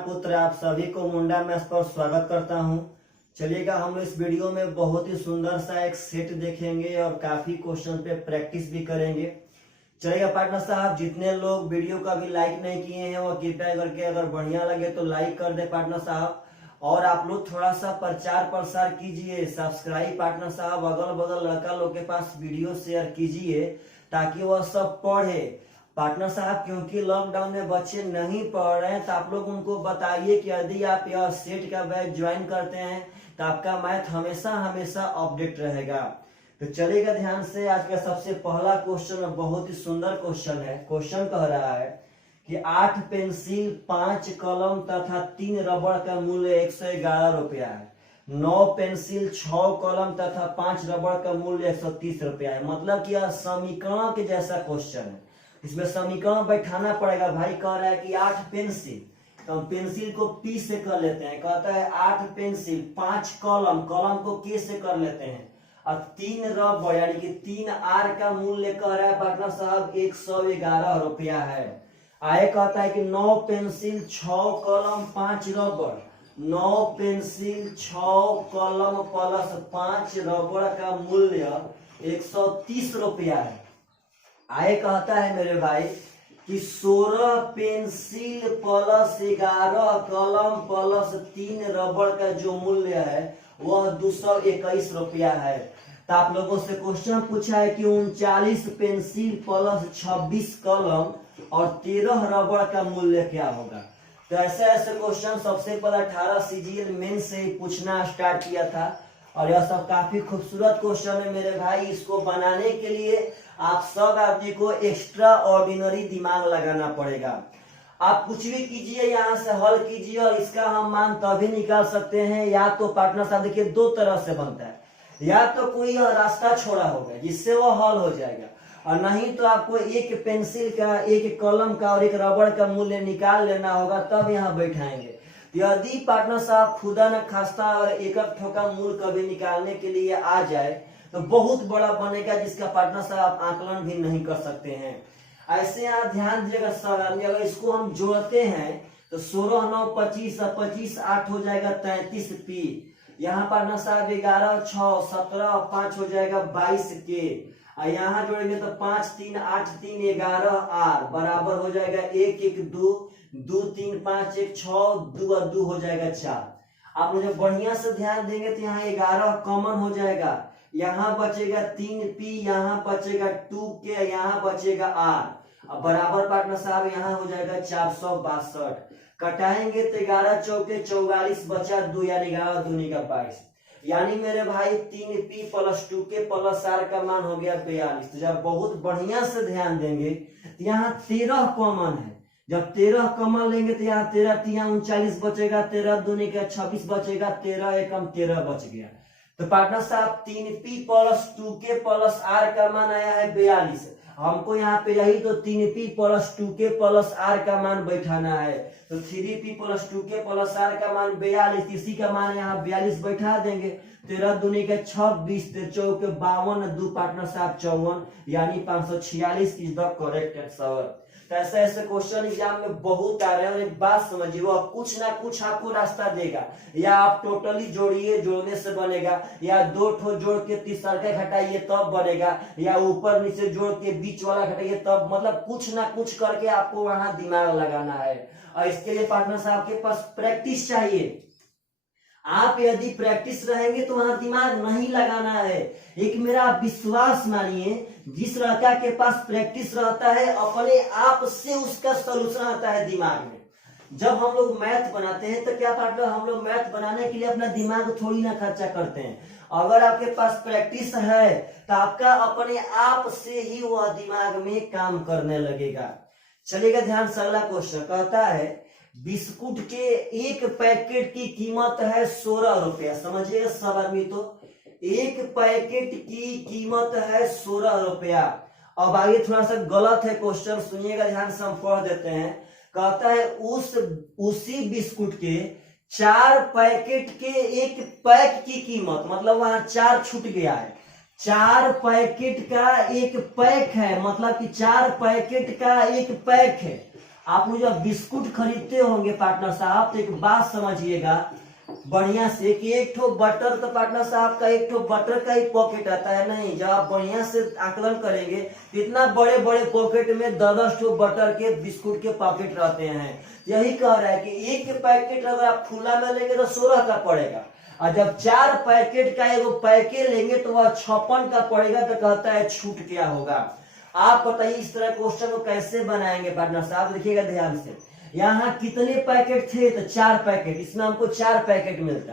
पुत्र आप सभी को मुंडा मैथ्स पर स्वागत करता हूं। चलिएगा हम इस वीडियो में बहुत ही सुंदर सा एक सेट देखेंगे और काफी क्वेश्चन पे प्रैक्टिस भी करेंगे। चलिएगा पार्टनर साहब, जितने लोग वीडियो का भी लाइक नहीं किए हैं वो कृपया करके अगर बढ़िया लगे तो लाइक कर दे पार्टनर साहब। और आप लोग थोड़ा सा प्रचार प्रसार कीजिए, सब्सक्राइब पार्टनर साहब, अगल बगल लड़का लोग के पास वीडियो शेयर कीजिए ताकि वह सब पढ़े पार्टनर साहब। क्योंकि लॉकडाउन में बच्चे नहीं पढ़ रहे हैं तो आप लोग उनको बताइए कि यदि आप यह सेट का बैच ज्वाइन करते हैं तो आपका मैथ हमेशा हमेशा अपडेट रहेगा। तो चलेगा ध्यान से। आज का सबसे पहला क्वेश्चन बहुत ही सुंदर क्वेश्चन है। क्वेश्चन कह रहा है कि 8 पेंसिल 5 कलम तथा 3 रबड़ का मूल्य 111 रुपया है। 9 पेंसिल 6 कलम तथा 5 रबड़ का मूल्य 130 रुपया है। मतलब कि यह समीकरण के जैसा क्वेश्चन है, इसमें समीकरण बैठाना पड़ेगा। भाई कह रहा है कि 8 पेंसिल, तो हम पेंसिल को P से कर लेते हैं। कहता है 8 पेंसिल 5 कलम, कलम को K से कर लेते हैं, और 3 रबड़ यानी कि 3 R का मूल्य कह रहा है पार्टनर साहब 111 रुपया है। आए कहता है कि 9 पेंसिल 6 कलम 5 रबड़, 9 पेंसिल 6 कलम प्लस 5 रबड़ का मूल्य 130 रुपया है। आए कहता है मेरे भाई कि 16 पेंसिल प्लस 11 कलम प्लस 3 रबड़ का जो मूल्य है वह 221 रुपया है। तो आप लोगों से क्वेश्चन पूछा है कि 39 पेंसिल प्लस 26 कलम और 13 रबड़ का मूल्य क्या होगा। तो ऐसे ऐसे क्वेश्चन सबसे पहले 18 सीजीएल मेन से पूछना स्टार्ट किया था और यह सब काफी खूबसूरत क्वेश्चन है मेरे भाई। इसको बनाने के लिए आप सब आदमी को एक्स्ट्रा ऑर्डिनरी दिमाग लगाना पड़ेगा। आप कुछ भी कीजिए, यहाँ से हल कीजिए और इसका हम मान तभी निकाल सकते हैं या तो पार्टनर साहब देखिए 2 तरह से बनता है, या तो कोई रास्ता छोड़ा होगा जिससे वो हल हो जाएगा, और नहीं तो आपको एक पेंसिल का, एक कलम का और एक रबड़ का मूल्य निकाल लेना होगा, तब यहाँ बैठाएंगे। यदि पार्टनर साहब खुदा न खास्ता और एक ठोका मूल कभी निकालने के लिए आ जाए तो बहुत बड़ा बनेगा जिसका पार्टनर साहब आप आकलन भी नहीं कर सकते हैं। ऐसे यहाँ ध्यान दीजिएगा सर, अगर इसको हम जोड़ते हैं तो 16 9 25 25 8 हो जाएगा 33 P। यहाँ पार्टनर साहब 11 6 17 5 हो जाएगा 22 K। यहाँ जोड़ेंगे तो 5 3 8 3 11 R बराबर हो जाएगा 1 1 2 2 3 5 1 6 2 2 हो जाएगा 4। आप लोग बढ़िया से ध्यान देंगे तो यहाँ 11 कॉमन हो जाएगा, यहाँ बचेगा 3 P, यहाँ बचेगा 2K, यहाँ बचेगा R। अब बराबर पार्टनर साहब यहाँ हो जाएगा 462। कटाएंगे तो 11 चौके 44 बचा 2 यानी 11 दूनी का 22। यानी मेरे भाई 3P plus 2K plus R का मान हो गया 42। तो जब बहुत बढ़िया से ध्यान देंगे तो यहाँ 13 कॉमन है। जब 13 कॉमन लेंगे तो यहाँ 13 3 39 बचेगा, 13 दूनी का 26 बचेगा, 13 एकम 13 बच गया। तो पार्टनर साहब 3P plus 2K plus R का मान आया है 42। हमको यहाँ पे यही तो 3P plus 2K plus R का मान बैठाना है। तो 3P plus 2K plus R का मान 42, इसी का मान यहाँ 42 बैठा देंगे। 13 दूनी के 26, 13 चौके 52, 2 पार्टनर साहब 54 यानी 546 इज द करेक्ट आंसर। तो ऐसे ऐसे क्वेश्चन एग्जाम में बहुत आ रहे हैं और एक बात समझिए, वो कुछ ना कुछ आपको रास्ता देगा। या आप टोटली जोड़िए, जोड़ने से बनेगा, या 2 ठो जोड़ के तीसरा घटाइए तब बनेगा, या ऊपर नीचे जोड़ के बीच वाला घटाइए तब, मतलब कुछ ना कुछ करके आपको वहां दिमाग लगाना है। और इसके लिए पार्टनर साहब के पास प्रैक्टिस चाहिए। आप यदि प्रैक्टिस रहेंगे तो वहां दिमाग नहीं लगाना है। एक मेरा विश्वास मानिए, जिस लड़का के पास प्रैक्टिस रहता है अपने आप से उसका सलूशन आता है दिमाग में। जब हम लोग मैथ बनाते हैं तो क्या पार्टनर, हम लोग मैथ बनाने के लिए अपना दिमाग थोड़ी ना खर्चा करते हैं। अगर आपके पास प्रैक्टिस है तो आपका अपने आप से ही वह दिमाग में काम करने लगेगा। चलिएगा ध्यान से, अगला क्वेश्चन कहता है बिस्कुट के एक पैकेट की कीमत है 16 रुपया। समझिए सब आदमी, तो एक पैकेट की कीमत है 16 रुपया। अब आगे थोड़ा सा गलत है क्वेश्चन, सुनिएगा ध्यान से, हम पढ़ देते हैं। कहता है उसी बिस्कुट के 4 पैकेट के एक पैक की कीमत, मतलब वहां 4 छूट गया है, 4 पैकेट का एक पैक है, मतलब कि 4 पैकेट का एक पैक है। आप लोग जब बिस्कुट खरीदते होंगे पार्टनर साहब तो एक बात समझिएगा बढ़िया से कि एक ठो बटर तो पार्टनर साहब का एक ठो बटर का ही पॉकेट आता है नहीं। जब आप बढ़िया से आकलन करेंगे तो इतना बड़े बड़े पॉकेट में 10 ठो बटर के बिस्कुट के पॉकेट रहते हैं। यही कह रहा है कि एक पैकेट अगर आप खुला में लेंगे तो 16 का पड़ेगा, और जब 4 पैकेट का एगो पैकेट लेंगे तो वह 56 का पड़ेगा। तो कहता है छूट क्या होगा। आप बताइए इस तरह क्वेश्चन को कैसे बनाएंगे पार्टनर साहब। देखिएगा ध्यान से, यहाँ कितने पैकेट थे तो 4 पैकेट, इसमें हमको 4 पैकेट मिलता।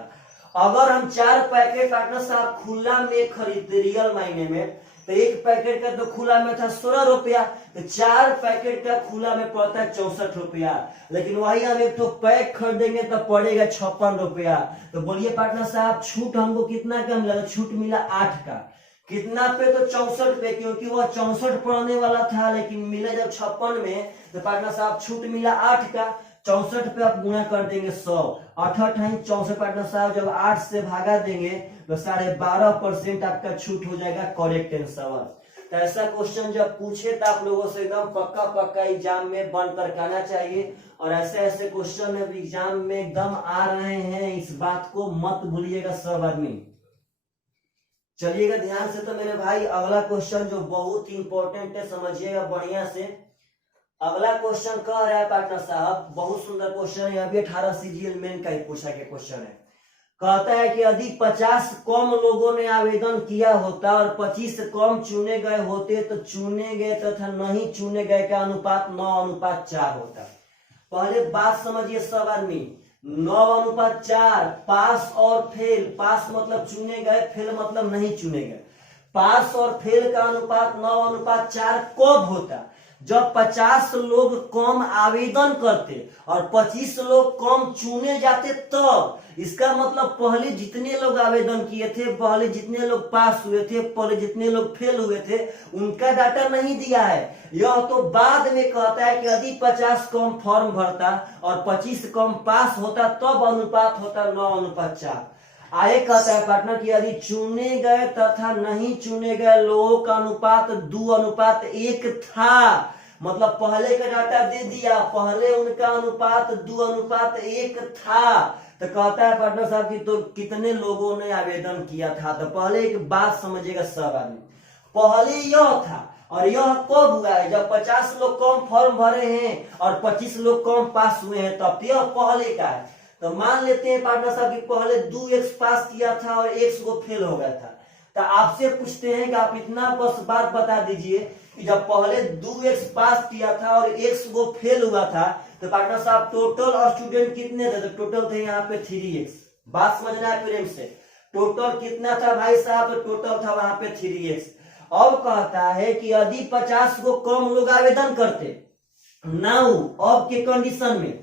अगर हम 4 पैकेट पार्टनर साहब खुला में खरीदते रियल मायने में तो एक पैकेट का तो खुला में था 16 रुपया, तो 4 पैकेट का खुला में पड़ता है 64 रुपया। लेकिन वही हम एक तो पैक खरीदेंगे तो पड़ेगा 56 रुपया। तो बोलिए पार्टनर साहब छूट हमको कितना का मिला। छूट मिला 8 का। कितना पे तो 64 पे, क्योंकि वह 64 पड़ने वाला था लेकिन मिला जब 56 में तो पार्टनर साहब छूट मिला 8 का। 64 पे आप गुणा कर देंगे 100, 8 64 पार्टनर साहब जब 8 से भागा देंगे तो 12.5% आपका छूट हो जाएगा करेक्ट आंसर। तो ऐसा क्वेश्चन जब पूछे तो आप लोगों से एकदम पक्का पक्का एग्जाम में बन कर आना चाहिए। और ऐसे ऐसे क्वेश्चन एग्जाम में एकदम आ रहे हैं, इस बात को मत भूलिएगा सब आदमी। चलिएगा ध्यान से तो मेरे भाई, अगला क्वेश्चन जो बहुत इंपॉर्टेंट है समझिएगा बढ़िया से। अगला क्वेश्चन कह रहा है पार्टनर साहब, बहुत सुंदर क्वेश्चन है, अभी 18 सीजीएल मेन का ही पूछा गया क्वेश्चन है। कहता है कि यदि 50 कम लोगों ने आवेदन किया होता और 25 कम चुने गए होते तो चुने गए तथा नहीं चुने गए का अनुपात 9:4 होता। पहले बात समझिए सब आदमी, 9:4 पास और फेल। पास मतलब चुने गए, फेल मतलब नहीं चुने गए। पास और फेल का अनुपात 9:4 कब होता। जब 50 लोग कम आवेदन करते और 25 लोग कम चुने जाते तब। इसका मतलब पहले जितने लोग आवेदन किए थे, पहले जितने लोग पास हुए थे, पहले जितने लोग फेल हुए थे, उनका डाटा नहीं दिया है। यह तो बाद में कहता है कि यदि 50 कम फॉर्म भरता और 25 कम पास होता तब अनुपात होता 9:4। आगे कहता है पार्टनर कि यदि चुने गए तथा नहीं चुने गए लोगों का अनुपात 2:1 था। मतलब पहले का डाटा दे दिया, पहले उनका अनुपात 2:1 था। तो कहता है पार्टनर साहब कि तो कितने लोगों ने आवेदन किया था। तो पहले एक बात समझिएगा सब आदमी, पहले यह था और यह कब हुआ है जब 50 लोग कम फॉर्म भरे हैं और 25 लोग कम पास हुए हैं तब। यह पहले का है। तो मान लेते हैं पार्टनर साहब कि पहले 2x पास किया था और x को फेल हो गया था। तो आपसे पूछते हैं कि आप इतना बस बात बता दीजिए कि जब पहले 2x पास किया था और x को फेल हुआ था तो पार्टनर साहब टोटल स्टूडेंट कितने थे। तो टोटल थे यहाँ पे 3x। बात समझना है प्रेम से, टोटल कितना था भाई साहब। तो टोटल था वहां पे 3x। अब कहता है कि यदि 50 को कम लोग आवेदन करते नाउ अब के कंडीशन में,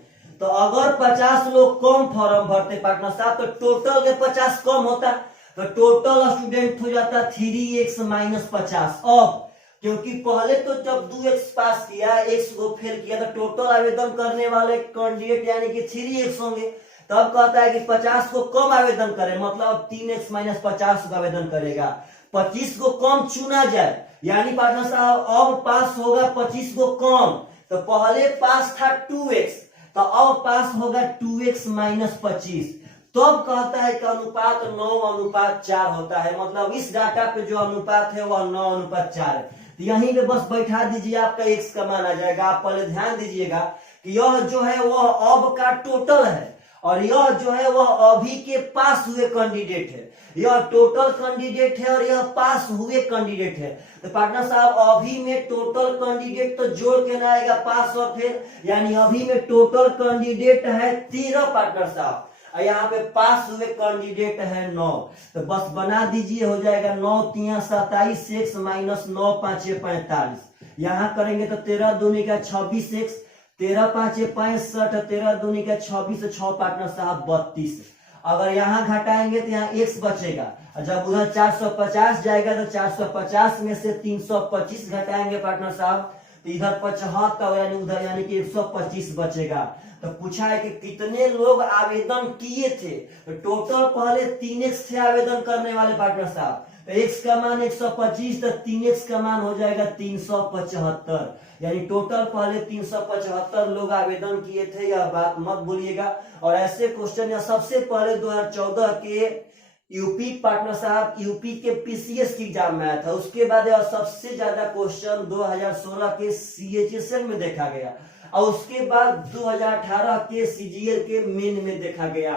तो अगर 50 लोग कम फॉर्म भरते पार्टनर साहब तो टोटल में 50 कम होता। तो टोटल स्टूडेंट हो जाता 3x - 50। अब क्योंकि पहले तो जब 2x पास किया, x को फेल किया, तो टोटल आवेदन करने वाले कैंडिडेट यानी कि 3x होंगे। तब कहता है कि 50 को कम आवेदन करे, मतलब 3x - 50 को आवेदन करेगा। 25 को कम चुना जाए, यानी पार्टनर साहब अब पास होगा 25 को कम। तो पहले पास था 2x, तो अब पास होगा 2x - 25। तब कहता है कि अनुपात 9:4 होता है। मतलब इस डाटा पे जो अनुपात है वह 9:4 है। तो यहीं पे बस बैठा दीजिए, आपका x का मान आ जाएगा। आप पहले ध्यान दीजिएगा कि यह जो है वह अब का टोटल है और यह जो है वह अभी के पास हुए कैंडिडेट है। यह टोटल कैंडिडेट है और यह पास हुए कैंडिडेट है। तो पार्टनर साहब अभी में टोटल कैंडिडेट तो जोड़ के ना आएगा पास और फेल, यानी अभी में टोटल कैंडिडेट है 13 पार्टनर साहब, और यहाँ पे पास हुए कैंडिडेट है 9। तो बस बना दीजिए, हो जाएगा 9 × 3 = 27, x - 9 × 5 = 45। यहाँ करेंगे तो 13 दूनी का 26x, 13 × 5 = 65, 13 दूनी का 26, 6 पार्टनर साहब 32। अगर यहाँ घटाएंगे तो यहाँ x बचेगा, और जब उधर 450 जाएगा तो 450 में से 325 घटाएंगे पार्टनर साहब तो इधर 75 यानी उधर यानी कि 125 बचेगा। तो पूछा है कि कितने लोग आवेदन किए थे। तो टोटल पहले 3x थे आवेदन करने वाले पार्टनर साहब, तो x का मान 125, तो 3x का मान हो जाएगा 375। यानी टोटल पहले 375 लोग आवेदन किए थे, यह बात मत भूलिएगा। और ऐसे क्वेश्चन या सबसे पहले 2014 के यूपी पार्टनर साहब यूपी के पीसीएस की एग्जाम में आया था। उसके बाद सबसे ज्यादा क्वेश्चन 2016 के सीएचएसएल में देखा गया, और उसके बाद 2018 के सीजीएल के मेन में देखा गया।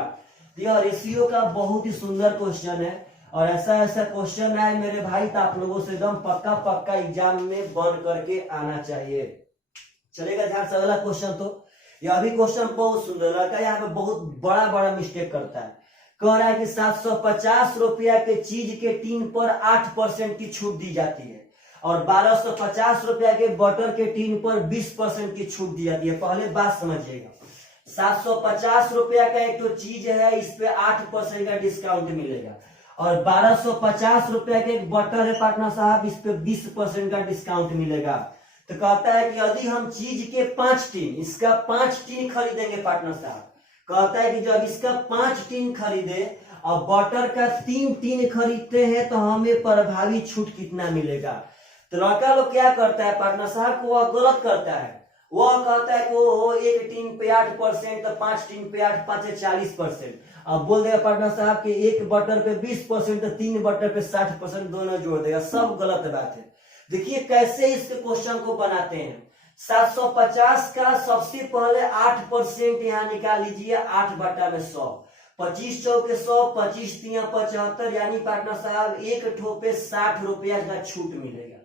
यह रेशियो का बहुत ही सुंदर क्वेश्चन है, और ऐसा क्वेश्चन आए मेरे भाई तो आप लोगों से एकदम पक्का एग्जाम में बन करके आना चाहिए। चलेगा ध्यान से अगला क्वेश्चन। तो यह भी क्वेश्चन बहुत सुंदर लड़का यहाँ पे बहुत बड़ा मिस्टेक करता है। कह रहा है कि 750 रुपया के चीज के टीन पर 8% की छूट दी जाती है, और 1250 रुपया के बटर के टीन पर 20% की छूट दी जाती है। पहले बात समझिएगा, 750 रुपया का एक तो चीज है, इस पे 8% का डिस्काउंट मिलेगा, और 1250 रुपया के एक बटर है पार्टनर साहब, इस पे 20% का डिस्काउंट मिलेगा। तो कहता है कि यदि हम चीज के 5 टीन, इसका 5 टीन खरीदेंगे पार्टनर साहब, कहता है कि जब इसका 5 टीन खरीदे और बटर का 3 टीन खरीदते हैं तो हमें प्रभावी छूट कितना मिलेगा। तो लड़का लोग क्या करता है पार्टनर साहब को, वह गलत करता है। वह कहता है कि वो एक टीन पे 8%, तो 5 टीन पे 8, 5 40%। अब बोल देगा पार्टनर साहब कि एक बटर पे 20%, तो 3 बटर पे 60%, दोनों जोड़ देगा। सब गलत बात है। देखिए कैसे इसके क्वेश्चन को बनाते हैं। 750 का सबसे पहले 8% यहाँ निकाल लीजिए, 8 बटा में 100, 25 चौके 100, 25 तिया 75, यानी पार्टनर साहब एक ठो पे 60 रुपया का छूट मिलेगा।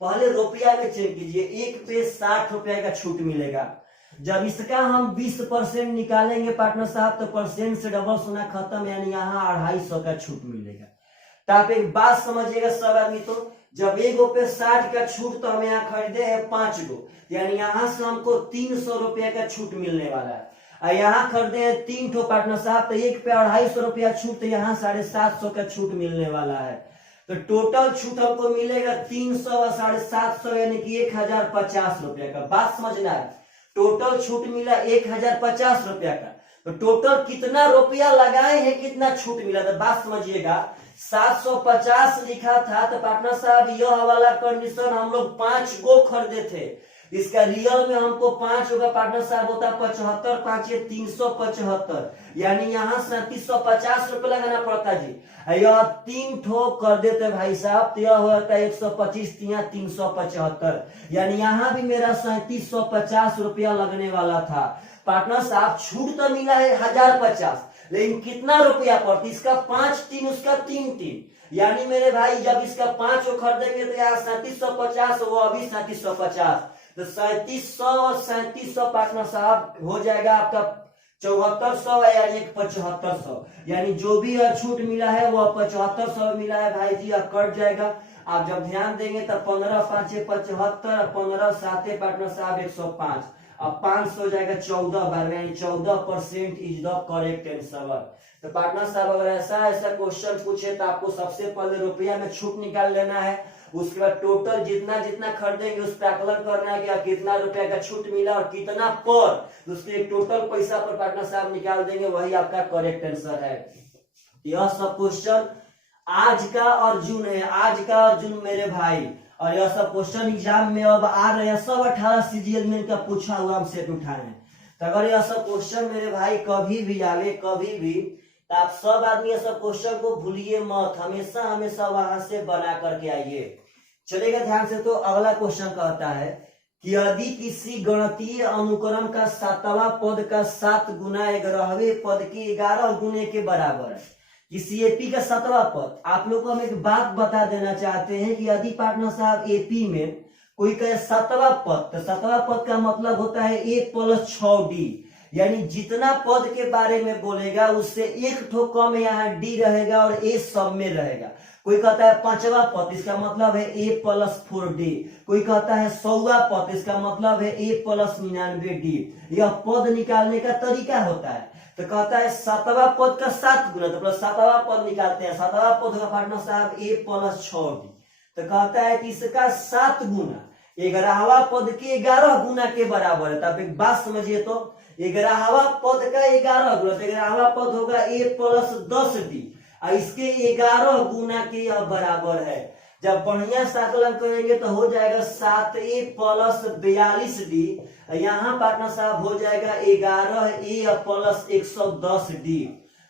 पहले रुपया में चेक कीजिए, एक पे 60 रुपया का छूट मिलेगा। जब इसका हम 20% निकालेंगे पार्टनर साहब, तो परसेंट से डबल सोना खत्म, यानी यहाँ 250 का छूट मिलेगा। तो आप एक बात समझिएगा सब आदमी, तो जब एक गो पे 60 का छूट, तो हम यहाँ खरीदे हैं 5 गो, यानी यहाँ से हमको 300 रुपया का छूट मिलने वाला है। और यहाँ खरीदे हैं 3 ठो पार्टनर साहब, तो एक पे 250 रुपया छूट, तो यहाँ 750 का छूट मिलने वाला है। तो टोटल छूट हमको मिलेगा 300 और 750, यानी कि 1050 रुपया का। बात समझना है, टोटल छूट मिला 1050 रुपया का। तो टोटल कितना रुपया लगाए हैं, कितना छूट मिला, तो बात समझिएगा। 750 लिखा था, तो पार्टनर साहब यह वाला कंडीशन हम लोग 5 गो खरीदे थे, इसका रियल में हमको 5 होगा पार्टनर साहब, होता 75, 5 375, यानी यहाँ 3750 रुपए लगाना पड़ता जी। यह 3 ठो कर देते भाई साहब, तो यह होता है 125 तिया 375, यानी यहाँ भी मेरा 3750 रुपया लगने वाला था। पार्टनर साहब छूट तो मिला है 1050, लेकिन कितना रुपया पड़ती, इसका 5 टीन, उसका 3 टीन, यानी मेरे भाई जब इसका 5 को खरीदेंगे तो यहाँ 3750, वो अभी 3750, तो 3700 और 3700 पार्टनर साहब हो जाएगा आपका 7400 या 7500, यानी जो भी छूट मिला है वो 7500 मिला है भाई जी, अब कट जाएगा। आप जब ध्यान देंगे तो 15 5 75, 15 7 पार्टनर साहब 105, अब 500 हो जाएगा 14 बार, यानी 14% इज द करेक्ट आंसर। तो पार्टनर साहब अगर ऐसा क्वेश्चन पूछे तो आपको सबसे पहले रुपया में छूट निकाल लेना है, उसके बाद टोटल जितना खरीदेंगे उस पर आकलन करना है कि कितना रुपया का छूट मिला और कितना पर, उसके टोटल पैसा पर पार्टनर साहब निकाल देंगे, वही आपका करेक्ट आंसर है। यह सब क्वेश्चन आज का अर्जुन है, आज का अर्जुन मेरे भाई, और यह सब क्वेश्चन एग्जाम में अब आ रहे हैं, सब 18 सीजीएल में इनका पूछा हुआ हम सेट उठाए हैं। तो अगर यह सब क्वेश्चन मेरे भाई कभी भी आवे, कभी भी, तो आप सब आदमी सब क्वेश्चन को भूलिए मत, हमेशा वहां से बना करके आइए। चलेगा ध्यान से। तो अगला क्वेश्चन कहता है कि यदि किसी गणितीय अनुक्रम का 7वां पद का 7 गुना 11वें पद के 11 गुने के बराबर है, किसी एपी का 7वां पद, आप लोग को हम एक बात बता देना चाहते हैं कि यदि पार्टनर साहब एपी में कोई कहे 7वां पद, तो 7वां पद का मतलब होता है a + 6d, यानी जितना पद के बारे में बोलेगा उससे एक ठो कम यहाँ डी रहेगा और ए सब में रहेगा। कोई कहता है 5वां पद, इसका मतलब है a + 4d, कोई कहता है 100वां पद, इसका मतलब है a + 99d। यह पद निकालने का तरीका होता है। तो कहता है 7वां पद का 7 गुना, तो 7वां पद निकालते हैं, 7वां पद का पार्टनर साहब a + 6d, तो कहता है कि इसका 7 गुना 11वां पद के 11 गुना के बराबर है। तब एक बात समझिए, तो 11वां पद का 11 गुना, तो 11वां पद होगा a + 10d, और इसके 11 गुना के यह बराबर है। जब बढ़िया संकलन करेंगे तो हो जाएगा 7a प्लस 42d, यहाँ पार्टनर साहब हो जाएगा 11a प्लस 110d।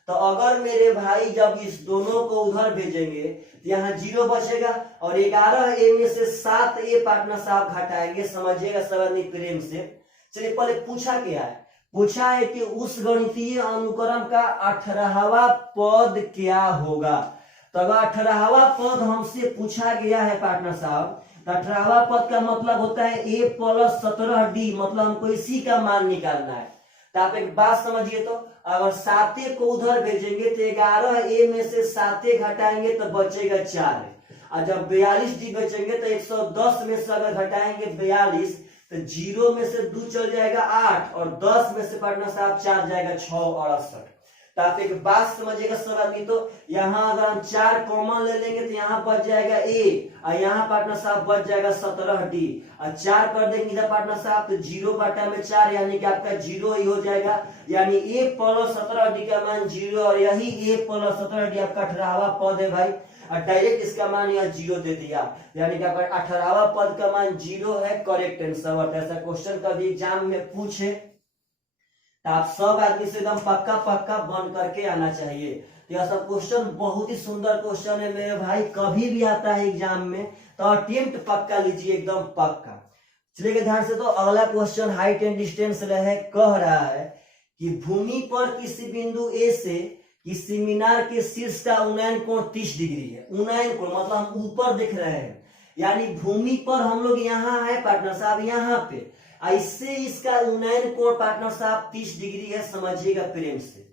तो अगर मेरे भाई जब इस दोनों को उधर भेजेंगे तो यहाँ 0 बचेगा और 11a में से 7a पार्टनर साहब घटाएंगे, समझिएगा सवाल प्रेम से। चलिए पहले पूछा क्या है, पूछा है कि उस गणितीय अनुक्रम का 18वां पद क्या होगा। तो अगर 18वां पद हमसे पूछा गया है पार्टनर साहब, तो 18वां पद का मतलब होता है a प्लस 17d, मतलब हमको इसी का मान निकालना है। तो आप एक बात समझिए, तो अगर 7a को उधर भेजेंगे तो 11a में से 7a घटाएंगे तो बचेगा 4, और जब 42d बचेंगे तो 110 में से अगर घटाएंगे 42 तो 0 में से 2 चल जाएगा 8 और 10 में से पार्टनर साहब 4 जाएगा 6 और 68। तो आप एक बात समझिएगा सर आदमी, तो यहाँ अगर हम 4 कॉमन ले लेंगे तो यहाँ बच जाएगा a और यहाँ पार्टनर साहब बच जाएगा 17d, और 4 कर देंगे इधर पार्टनर साहब तो 0 बटा में 4 यानी कि आपका 0 ही हो जाएगा, यानी a प्लस 17d का मान 0 और यही a प्लस 17d आपका 18वां पद है भाई, और डायरेक्ट इसका मान यहाँ 0 दे दिया, यानी कि आपका 18वां पद का मान 0 है, करेक्ट आंसर। ऐसा क्वेश्चन कभी एग्जाम में पूछे तो आप सब आदमी से एकदम पक्का पक्का बन करके आना चाहिए। तो यह सब क्वेश्चन बहुत ही सुंदर क्वेश्चन है मेरे भाई, कभी भी आता है एग्जाम में तो अटेम्प्ट पक्का लीजिए, एकदम पक्का। चलिए ध्यान से, तो अगला क्वेश्चन हाइट एंड डिस्टेंस है, कह रहा है कि भूमि पर किसी बिंदु ए से किसी मीनार के शीर्ष का उन्नयन कोण 30 डिग्री है। उन्नयन कोण मतलब हम ऊपर देख रहे हैं, यानी भूमि पर हम लोग यहाँ है पार्टनर साहब, यहाँ पे ऐसे इसका उन्नयन कोण पार्टनर साहब 30 डिग्री है, समझिएगा प्रेम से।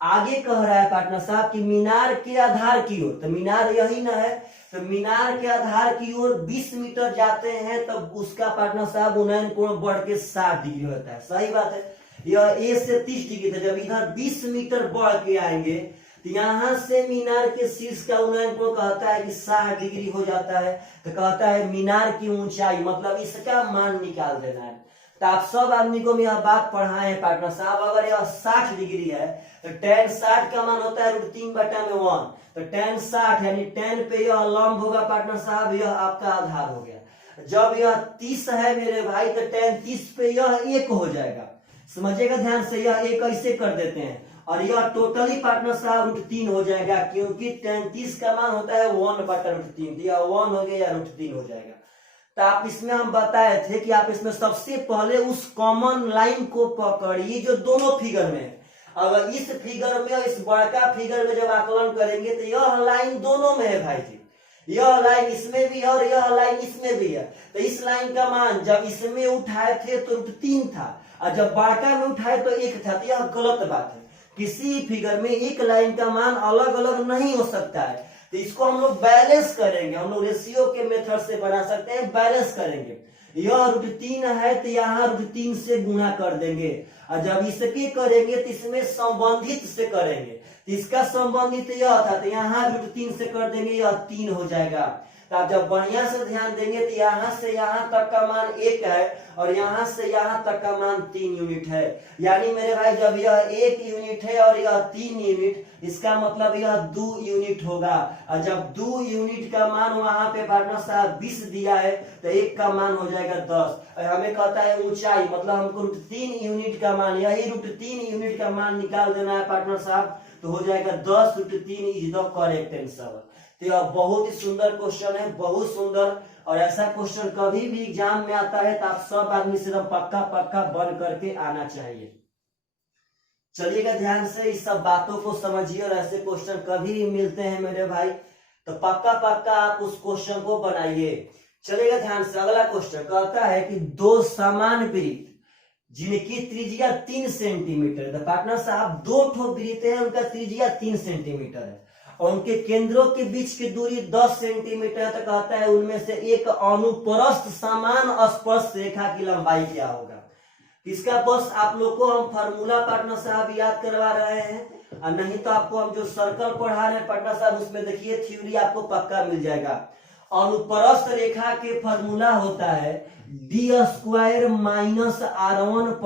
आगे कह रहा है पार्टनर साहब कि मीनार के आधार की ओर, तो मीनार यही ना है, तो मीनार के आधार की ओर 20 मीटर जाते हैं तब उसका पार्टनर साहब उन्नयन कोण बढ़ के 60 डिग्री होता है। सही बात है, यह ए से 30 डिग्री था, जब इधर 20 मीटर बढ़ के आएंगे तो यहाँ से मीनार के शीर्ष का उन्नयन कोण कहता है कि 60 डिग्री हो जाता है। तो कहता है मीनार की ऊंचाई, मतलब इसका मान निकाल देना है। तो आप सब आदमी को यह बात पढ़ाए हैं पार्टनर साहब, अगर यह 60 डिग्री है तो tan 60 का मान होता है √3/1, तो tan 60 यानी tan पे यह लंब होगा पार्टनर साहब, यह आपका आधार हो गया। जब यह 30 है मेरे भाई तो tan 30 पे यह 1 हो जाएगा, समझिएगा ध्यान से, यह 1 ऐसे कर देते हैं और यह टोटली पार्टनर साहब √3 हो जाएगा, क्योंकि tan 30 का मान होता है 1/√3, यह 1 हो गया या √3 हो जाएगा। तो आप इसमें हम बताए थे कि आप इसमें सबसे पहले उस कॉमन लाइन को पकड़िए जो दोनों फिगर में है। अगर इस फिगर में और इस बड़का फिगर में जब आकलन करेंगे तो यह लाइन दोनों में है भाई जी, यह लाइन इसमें भी है और यह लाइन इसमें भी है। तो इस लाइन का मान जब इसमें उठाए थे तो √3 था और जब बड़का में उठाए तो 1 था। तो यह गलत बात है, किसी फिगर में एक लाइन का मान अलग अलग नहीं हो सकता है। तो इसको हम लोग बैलेंस करेंगे, हम लोग रेशियो के मेथड से बना सकते हैं, बैलेंस करेंगे। यह √3 है तो यहाँ √3 से गुणा कर देंगे, और जब इसके करेंगे तो इसमें संबंधित से करेंगे, तो इसका संबंधित यह था तो यहाँ √3 से कर देंगे, यह 3 हो जाएगा। तो आप जब बढ़िया से ध्यान देंगे तो यहाँ से यहाँ तक का मान 1 है और यहाँ से यहाँ तक का मान 3 यूनिट है, यानी मेरे भाई जब यह 1 यूनिट है और यह 3 यूनिट, इसका मतलब यह 2 यूनिट होगा। और जब 2 यूनिट का मान वहां पे पार्टनर साहब 20 दिया है तो 1 का मान हो जाएगा 10। हमें कहता है ऊंचाई, मतलब हमको √3 यूनिट का मान, यही √3 यूनिट का मान निकाल देना है पार्टनर साहब, तो हो जाएगा 10√3 इज द करेक्ट आंसर। तो यह बहुत ही सुंदर क्वेश्चन है, बहुत सुंदर, और ऐसा क्वेश्चन कभी भी एग्जाम में आता है तो आप सब आदमी से पक्का पक्का बन करके आना चाहिए। चलिएगा ध्यान से, इस सब बातों को समझिए, और ऐसे क्वेश्चन कभी भी मिलते हैं मेरे भाई तो पक्का पक्का आप उस क्वेश्चन को बनाइए। चलिएगा ध्यान से, अगला क्वेश्चन कहता है कि 2 समान वृत्त जिनकी त्रिज्या 3 सेंटीमीटर है, पार्टनर साहब 2 ठो वृत्त है, उनका त्रिज्या 3 सेंटीमीटर है और उनके केंद्रों के बीच की दूरी 10 सेंटीमीटर तक कहता है उनमें से एक अनुप्रस्थ समान स्पर्श रेखा की लंबाई क्या होगा। इसका बस आप लोग को हम फार्मूला पार्टनर साहब याद करवा रहे हैं, और नहीं तो आपको हम जो सर्कल पढ़ा रहे हैं पार्टनर साहब उसमें देखिए थ्योरी आपको पक्का मिल जाएगा। अनुप्रस्थ रेखा के फार्मूला होता है d² - r1 +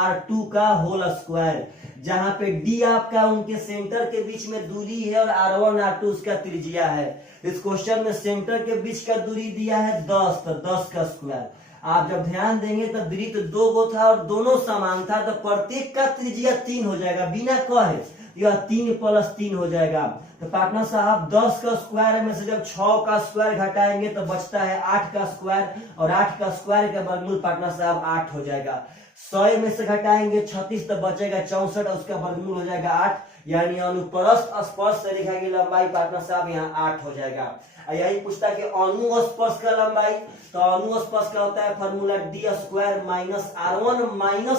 r2 का होल स्क्वायर, जहां पे डी आपका उनके सेंटर के बीच में दूरी है और R1 R2 उसका त्रिज्या है। इस क्वेश्चन में सेंटर के बीच का दूरी दिया है 10, तो 10 का स्क्वायर। आप जब ध्यान देंगे तो वृत्त 2 गो था और दोनों समान था, तो प्रत्येक का त्रिज्या 3 हो जाएगा बिना कहे, यह 3 + 3 हो जाएगा। तो पार्टनर साहब 10 का स्क्वायर में से जब 6 का स्क्वायर घटाएंगे तो बचता है 8 का स्क्वायर, और 8 का स्क्वायर का वर्गमूल पार्टनर साहब 8 हो जाएगा। 100 में से घटाएंगे 36 तो बचेगा 64, उसका वर्गमूल हो जाएगा 8, यानी अनुप्रस्थ स्पर्श रेखा की लंबाई पार्टनर साहब यहाँ 8 हो जाएगा। यही पूछता है कि अनुस्पर्श का लंबाई, तो अनुस्पर्श का होता है फॉर्मूला d² - R1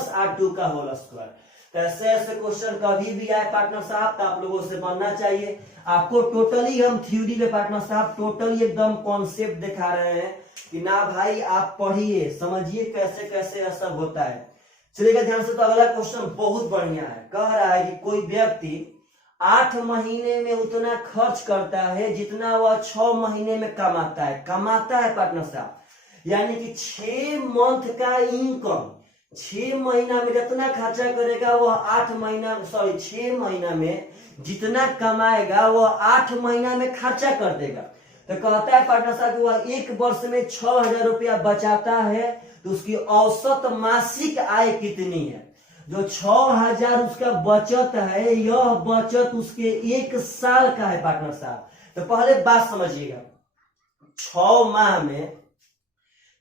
- R2 का होल स्क्वायर। तो ऐसे ऐसे क्वेश्चन कभी भी आए पार्टनर साहब तो आप लोगों से बनना चाहिए। आपको टोटली हम थ्योरी में पार्टनर साहब टोटली एकदम कॉन्सेप्ट दिखा रहे हैं कि ना भाई आप पढ़िए, समझिए कैसे कैसे ऐसा होता है। चलिएगा ध्यान से। तो अगला क्वेश्चन बहुत बढ़िया है, कह रहा है कि कोई व्यक्ति 8 महीने में उतना खर्च करता है जितना वह 6 महीने में कमाता है पार्टनर साहब, यानी कि 6 मंथ का इनकम 6 महीना में जितना खर्चा करेगा वह 6 महीना में जितना कमाएगा वह 8 महीना में खर्चा कर देगा। तो कहता है पार्टनर साहब कि वह 1 वर्ष में 6000 रुपया बचाता है, तो उसकी औसत मासिक आय कितनी है? जो 6000 उसका बचत है, यह बचत उसके 1 साल का है पार्टनर साहब। तो पहले बात समझिएगा, 6 माह में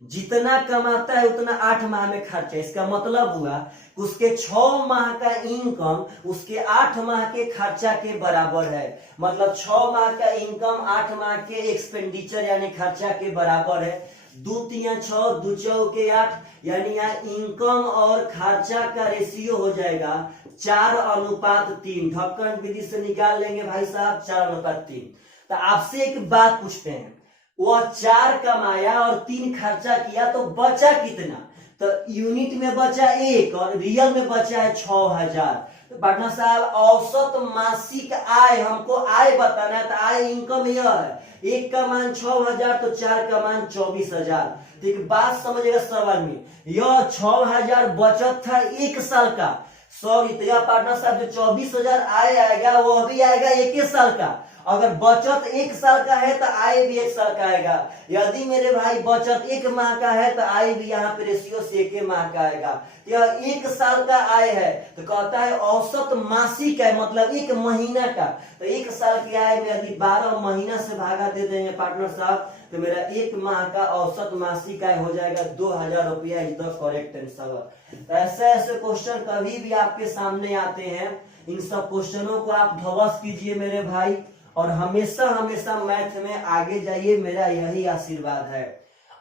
जितना कमाता है उतना 8 माह में खर्चा। इसका मतलब हुआ कि उसके 6 माह का इनकम उसके 8 माह के खर्चा के बराबर है। मतलब 6 माह का इनकम 8 माह के एक्सपेंडिचर यानी खर्चा के बराबर है। 2 3 6 2 4 8, यानी यहाँ इनकम और खर्चा का रेशियो हो जाएगा 4:3। ढक्कन विधि से निकाल लेंगे भाई साहब 4:3। तो आपसे एक बात पूछते हैं, वह 4 कमाया और 3 खर्चा किया तो बचा कितना? तो यूनिट में बचा 1 और रियल में बचा है 6000। तो पार्टनर साहब औसत मासिक आय हमको आय बताना है, तो आय इनकम यह है, 1 का मान 6000 तो 4 का मान 24000। ठीक बात समझिएगा सवाल में, यह 6000 बचत था 1 साल का। सॉरी, तो यह पार्टनर साहब जो 24000 आय आएगा वह भी आएगा 1 साल का। अगर बचत 1 साल का है तो आय भी 1 साल का आएगा। यदि मेरे भाई बचत 1 माह का है तो आय भी यहाँ पे रेशियो से 1 माह का आएगा। यह 1 साल का आय है, तो कहता है औसत मासिक है, मतलब 1 महीना का। तो 1 साल की आय में यदि 12 महीना से भागा दे देंगे पार्टनर साहब, तो मेरा 1 माह का औसत मासिक आय हो जाएगा 2000 रुपया। Is the correct answer. ऐसे ऐसे क्वेश्चन कभी भी आपके सामने आते हैं, इन सब क्वेश्चनों को आप ध्वस्त कीजिए मेरे भाई, और हमेशा हमेशा मैथ में आगे जाइए, मेरा यही आशीर्वाद है।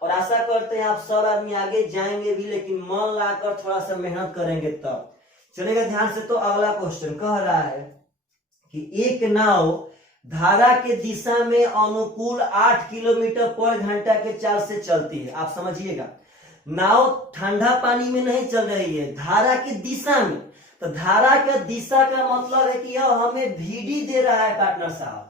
और आशा करते हैं आप सब आदमी आगे जाएंगे भी, लेकिन मन लाकर थोड़ा सा मेहनत करेंगे तब। चलेगा ध्यान से। तो अगला क्वेश्चन कह रहा है कि एक नाव धारा के दिशा में अनुकूल 8 किलोमीटर/घंटा के चाल से चलती है। आप समझिएगा, नाव ठंडा पानी में नहीं चल रही है, धारा की दिशा में। तो धारा का दिशा का मतलब है कि यह हमें VD दे रहा है पार्टनर साहब।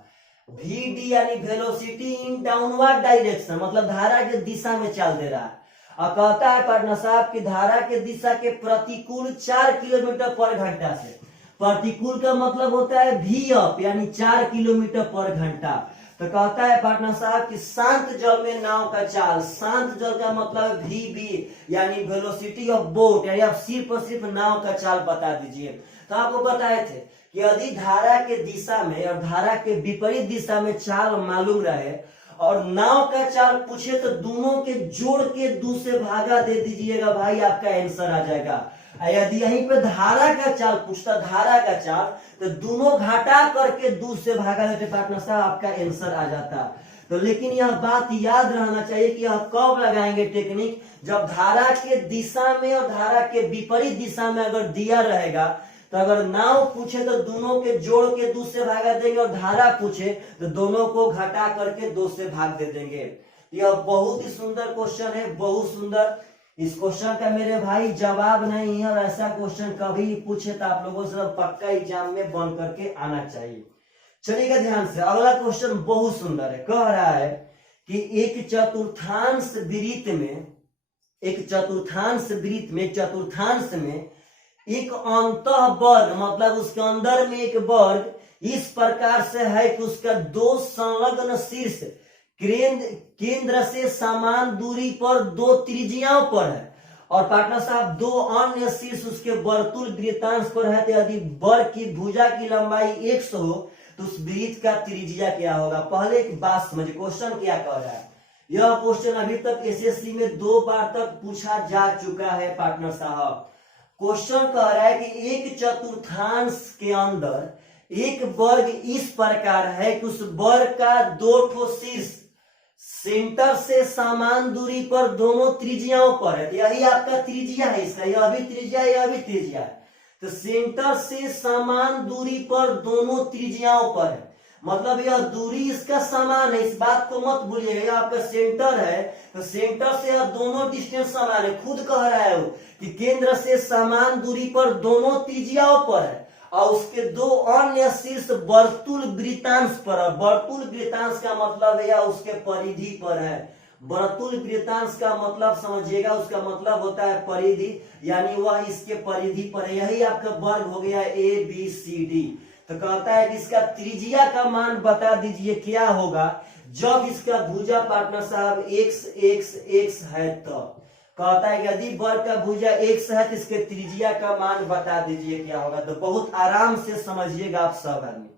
VD यानी वेलोसिटी इन डाउनवर्ड डायरेक्शन, मतलब धारा के दिशा में चल दे रहा है। और कहता है पार्टनर साहब कि धारा के दिशा के प्रतिकूल 4 किलोमीटर/घंटा से। प्रतिकूल का मतलब होता है V अप, यानी 4 किलोमीटर/घंटा। तो कहता है पार्टनर साहब कि शांत जल में नाव का चाल, शांत जल का मतलब VB यानी वेलोसिटी ऑफ बोट, यानी आप सिर्फ और सिर्फ नाव का चाल बता दीजिए। तो आपको बताए थे कि यदि धारा के दिशा में और धारा के विपरीत दिशा में चाल मालूम रहे और नाव का चाल पूछे तो दोनों के जोड़ के 2 से भागा दे दीजिएगा भाई, आपका आंसर आ जाएगा। यदि यहीं पे धारा का चाल पूछता, धारा का चाल, तो दोनों घटा करके 2 से भागा देते पार्टनर साहब, आपका आंसर आ जाता। तो लेकिन यह बात याद रहना चाहिए कि यह कब लगाएंगे टेक्निक, जब धारा के दिशा में और धारा के विपरीत दिशा में अगर दिया रहेगा, तो अगर नाव पूछे तो दोनों के जोड़ के 2 से भागा देंगे, और धारा पूछे तो दोनों को घटा करके 2 से भाग दे देंगे। यह बहुत ही सुंदर क्वेश्चन है, बहुत सुंदर। इस क्वेश्चन का मेरे भाई जवाब नहीं है, और ऐसा क्वेश्चन कभी पूछे तो आप लोगों से पक्का एग्जाम में बन करके आना चाहिए। चलिएगा ध्यान से। अगला क्वेश्चन बहुत सुंदर है, कह रहा है कि एक चतुर्थांश वृत्त में एक अंतः वर्ग मतलब उसके अंदर में एक वर्ग इस प्रकार से है कि उसका दो संलग्न शीर्ष केंद्र से समान दूरी पर दो त्रिज्याओं पर है, और पार्टनर साहब दो अन्य शीर्ष उसके वर्तुल वृत्तांश पर है। तो यदि वर्ग की भुजा की लंबाई 100 हो तो उस वृत्त का त्रिज्या क्या होगा। पहले एक बात समझिए, क्वेश्चन क्या कह रहा है। यह क्वेश्चन अभी तक एसएससी में 2 बार तक पूछा जा चुका है पार्टनर साहब। क्वेश्चन कह रहा है कि एक चतुर्थांश के अंदर एक वर्ग इस प्रकार है कि उस वर्ग का दो ठो शीर्ष सेंटर से समान दूरी पर दोनों त्रिज्याओं पर है। यही आपका त्रिज्या है, इसका यह भी त्रिज्या यह भी त्रिज्या है। तो सेंटर से समान दूरी पर दोनों त्रिज्याओं पर है, मतलब यह दूरी इसका समान है। इस बात को मत भूलिएगा, यह आपका सेंटर है तो सेंटर से यह दोनों डिस्टेंस समान है। खुद कह रहा है वो कि केंद्र से समान दूरी पर दोनों त्रिज्याओं पर है, और उसके दो अन्य शीर्ष वर्तुल वृत्तांश पर है। वर्तुल वृत्तांश का मतलब है या उसके परिधि पर है। वर्तुल वृत्तांश का मतलब समझिएगा, उसका मतलब होता है परिधि, यानी वह इसके परिधि पर है। यही आपका वर्ग हो गया ABCD। तो कहता है कि इसका त्रिज्या का मान बता दीजिए क्या होगा जब इसका भुजा पार्टनर साहब x है। तो कहता है कि यदि वर्ग का भुजा x है तो इसके त्रिज्या का मान बता दीजिए क्या होगा। तो बहुत आराम से समझिएगा आप सब आदमी।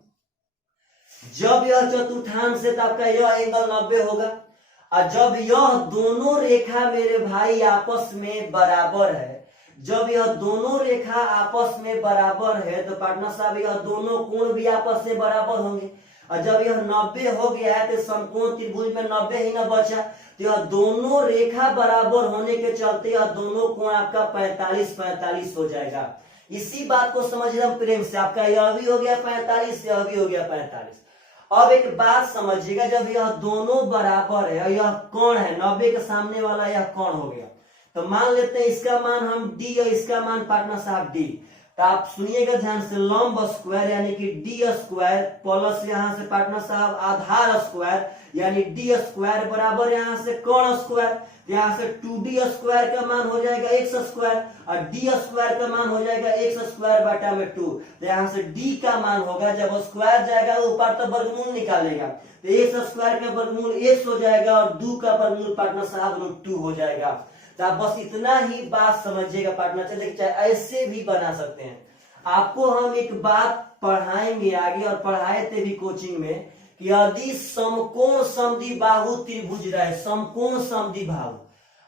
जब यह चतुर्थांश है तो आपका यह एंगल 90 होगा, और जब यह दोनों रेखा मेरे भाई आपस में बराबर है, जब यह दोनों रेखा आपस में बराबर है तो पार्टनर साहब यह दोनों कोण भी आपस में बराबर होंगे। और जब यह 90 हो गया है तो समकोण त्रिभुज में 90 ही न बचा, तो यह दोनों रेखा बराबर होने के चलते यह दोनों कोण आपका 45 हो जाएगा। इसी बात को समझिए प्रेम से, आपका यह भी हो गया 45, यह भी हो गया 45। अब एक बात समझिएगा, जब यह दोनों बराबर है और यह कोण है 90 के सामने वाला यह कोण हो गया, तो मान लेते हैं इसका मान हम d और इसका मान पार्टनर साहब d। तो आप सुनिएगा ध्यान से, लंब स्क्वायर यानी कि d स्क्वायर प्लस यहाँ से पार्टनर साहब आधार स्क्वायर यानी d स्क्वायर बराबर यहाँ से कोण स्क्वायर। यहाँ से 2d स्क्वायर का मान हो जाएगा x स्क्वायर, और d स्क्वायर का मान हो जाएगा x स्क्वायर बटा में 2। तो यहाँ से d का मान होगा, जब स्क्वायर जाएगा ऊपर तो वर्गमूल निकालेगा, तो x स्क्वायर का वर्गमूल x हो जाएगा और 2 का वर्गमूल पार्टनर साहब √2 हो जाएगा। तो आप बस इतना ही बात समझिएगा पार्टनर, चलिए चाहे ऐसे भी बना सकते हैं। आपको हम एक बात पढ़ाएंगे आगे, और पढ़ाए थे भी कोचिंग में, कि यदि समकोण समद्विबाहु त्रिभुज रहे, समकोण समद्विबाहु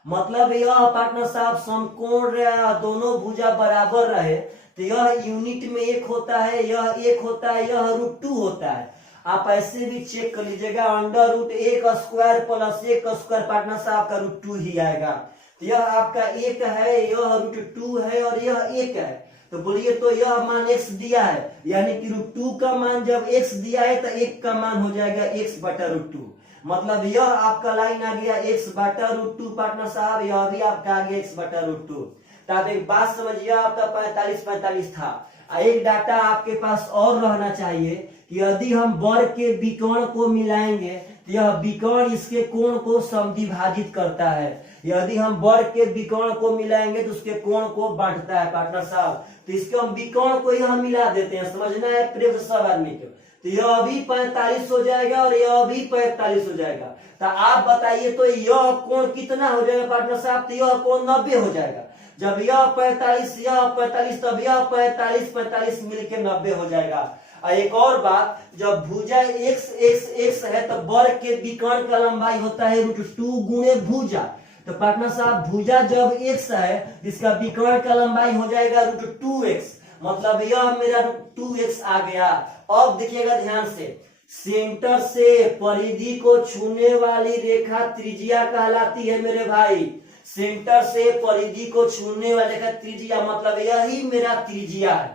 मतलब यह पार्टनर साहब समकोण रहे, दोनों भुजा बराबर रहे, तो यह यूनिट में 1 होता है, यह 1 होता है, यह √2 होता है। आप ऐसे भी चेक कर लीजिएगा, √1 स्क्वायर प्लस 1 स्क्वायर पार्टनर साहब का √2 ही आएगा। तो यह आपका 1 है, यह √2 है और यह 1 है। तो बोलिए तो यह मान x दिया है, यानी कि √2 का मान जब x दिया है तो 1 का मान हो जाएगा x बटा √2। मतलब यह आपका लाइन आ गया x बटा √2 पार्टनर साहब, यह भी आपका आ गया x बटा √2। तो आप एक बात समझिए, आपका 45 था। एक डाटा आपके पास और रहना चाहिए कि यदि हम वर्ग के विकर्ण को मिलाएंगे तो यह विकर्ण इसके कोण को समद्विभाजित करता है। यदि हम वर्ग के विकर्ण को मिलाएंगे तो उसके कोण को बांटता है पार्टनर साहब। तो इसके हम विकर्ण को यह मिला देते हैं, समझना है प्रेम सब आदमी को। तो यह भी 45 हो जाएगा और यह भी 45 हो जाएगा। तो आप बताइए तो यह कोण कितना हो जाएगा पार्टनर साहब? तो यह कोण 90 हो जाएगा। जब यह 45 यह 45 तब यह 45 मिलकर 90 हो जाएगा। और एक और बात, जब भुजा x है तो वर्ग के विकर्ण का लंबाई होता है √2 गुणे भुजा। तो पार्टनर साहब भुजा जब x है इसका विकर्ण का लंबाई हो जाएगा √2x, मतलब यह मेरा √2x आ गया। अब देखिएगा ध्यान से, सेंटर से परिधि को छूने वाली रेखा त्रिज्या कहलाती है मेरे भाई। सेंटर से परिधि को छूने वाली रेखा त्रिज्या, मतलब यही मेरा त्रिज्या है।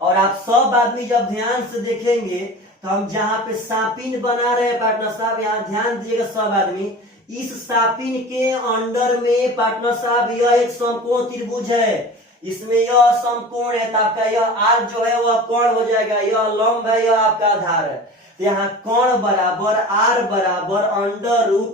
और आप सब आदमी जब ध्यान से देखेंगे तो हम जहां पे सापिन बना रहे हैं पार्टनर साहब, यहाँ ध्यान दीजिएगा सब आदमी, इस सापिन के अंडर में पार्टनर साहब यह एक समकोण त्रिभुज है। इसमें यह समकोण है तो आपका यह आर जो है वह कोण हो जाएगा, यह लंब है, यह आपका आधार है। तो यहाँ कोण बराबर आर बराबर